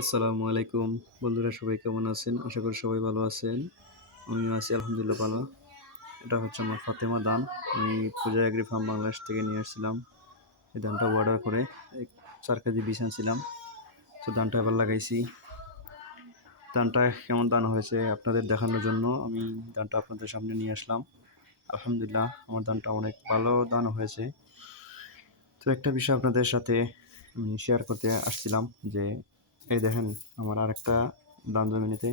আসসালামু আলাইকুম বন্ধুরা, সবাই কেমন আছেন? আশা করি সবাই ভালো আছেন। আমিও আছি আলহামদুলিল্লাহ ভালো। এটা হচ্ছে আমার ফাতেমা ধান। আমি পূজা এগ্রি ফার্ম বাংলাদেশ থেকে নিয়ে আসছিলাম। এই ধানটা অর্ডার করে 4 কেজি বীজ আনছিলাম। তো ধানটা এবার লাগাইছি। ধানটা কেমন ধান হয়েছে আপনাদের দেখানোর জন্য আমি ধানটা আপনাদের সামনে নিয়ে আসলাম। আলহামদুলিল্লাহ আমার ধানটা অনেক ভালো ধান হয়েছে। তো একটা বিষয় আপনাদের সাথে আমি শেয়ার করতে আসছিলাম যে এই দেখেন আমার আরেকটা ধান জমিতে,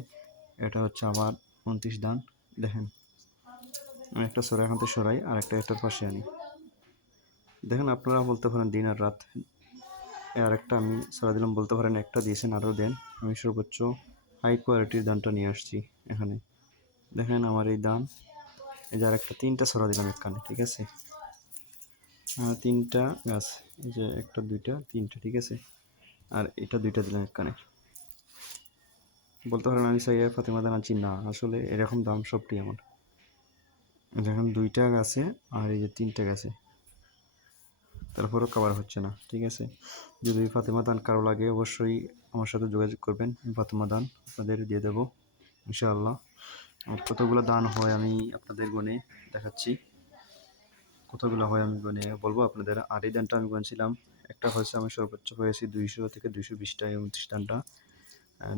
এটা হচ্ছে আমার 29 ধান। দেখেন আমি একটা সরাই, এখান থেকে সরাই আর একটা এটার পাশে আনি। দেখেন আপনারা বলতে পারেন দিন আর রাত, আর একটা আমি সরা দিলাম, বলতে পারেন একটা দিয়েছেন আরও দেন। আমি সর্বোচ্চ হাই কোয়ালিটির ধানটা নিয়ে আসছি এখানে। দেখেন আমার এই ধান, এই যে আর একটা 3টা সরা দিলাম এখানে, ঠিক আছে? 3টা গাছ, এই যে একটা 2টা 3টা, ঠিক আছে? আর এটা 2টা দিলাম এখানে। বলতে পারেন আমি সাইয়া ফাতেমা ধান আনছি না, আসলে এরকম দাম সবটি আমার। দেখেন 2টা গাছে আর এই যে 3টা গাছে, তারপরেও কভার হচ্ছে না, ঠিক আছে? যদি ফাতেমা ধান কারো লাগে অবশ্যই আমার সাথে যোগাযোগ করবেন, আমি ফাতেমা ধান আপনাদের দিয়ে দেবো ইনশাআল্লাহ। আর কতগুলো ধান হয় আমি আপনাদের গনে দেখাচ্ছি, কতগুলো হয় আমি গনে বলবো আপনাদের। আর এই ধানটা আমি গনছিলাম, একটা হয়েছে আমার সর্বোচ্চ হয়েছে 200 থেকে 220টা, এই 29 ধানটা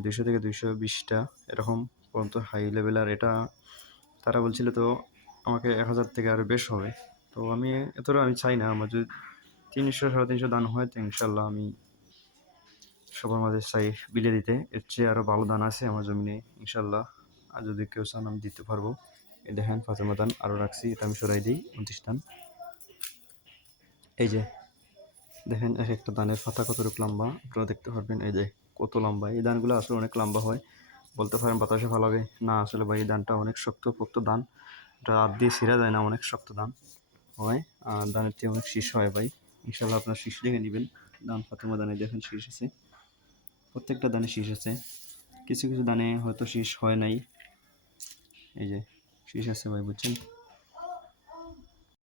200 থেকে 220টা এরকম পর্যন্ত হাই লেভেল। আর এটা তারা বলছিল তো আমাকে 1000 থেকে আরও বেশ হবে। তো আমি এতটা আমি চাই না, আমার যদি 300 সাড়ে 300 দান হয় তো ইনশাল্লাহ আমি সবার মাঝে চাই বিলিয়ে দিতে। এর চেয়ে আরও ভালো দান আছে আমার জমিনে ইনশাল্লাহ, আর যদি কেউ চান আমি দিতে পারবো। এই দেখেন ফাতেমা দান আরও রাখছি, এটা আমি সরাই দিই 29 দান। এই যে দেখেন এক একটা দানের পাতা কতটুকু লম্বা আপনারা দেখতে পারবেন, এই যে কত লম্বা। এই ধানগুলো আসলে অনেক লম্বা হয়, বলতে পারেন বাতাসে ফালাবে না, আসলে ভাই এই ধানটা অনেক শক্ত পোক্ত ধান, এটা হাত দিয়ে ছিঁড়া যায় না, অনেক শক্ত ধান হয়। আর ধানের থেকে অনেক শীষ হয় ভাই। ইনশাল্লাহ আপনার শীষ দেখে নেবেন। ধান ফাতেমা দানে দেখেন শীষ আছে, প্রত্যেকটা দানে শীষ আছে, কিছু কিছু দানে হয়তো শীষ হয় নাই, এই যে শীষ আছে ভাই, বুঝছেন?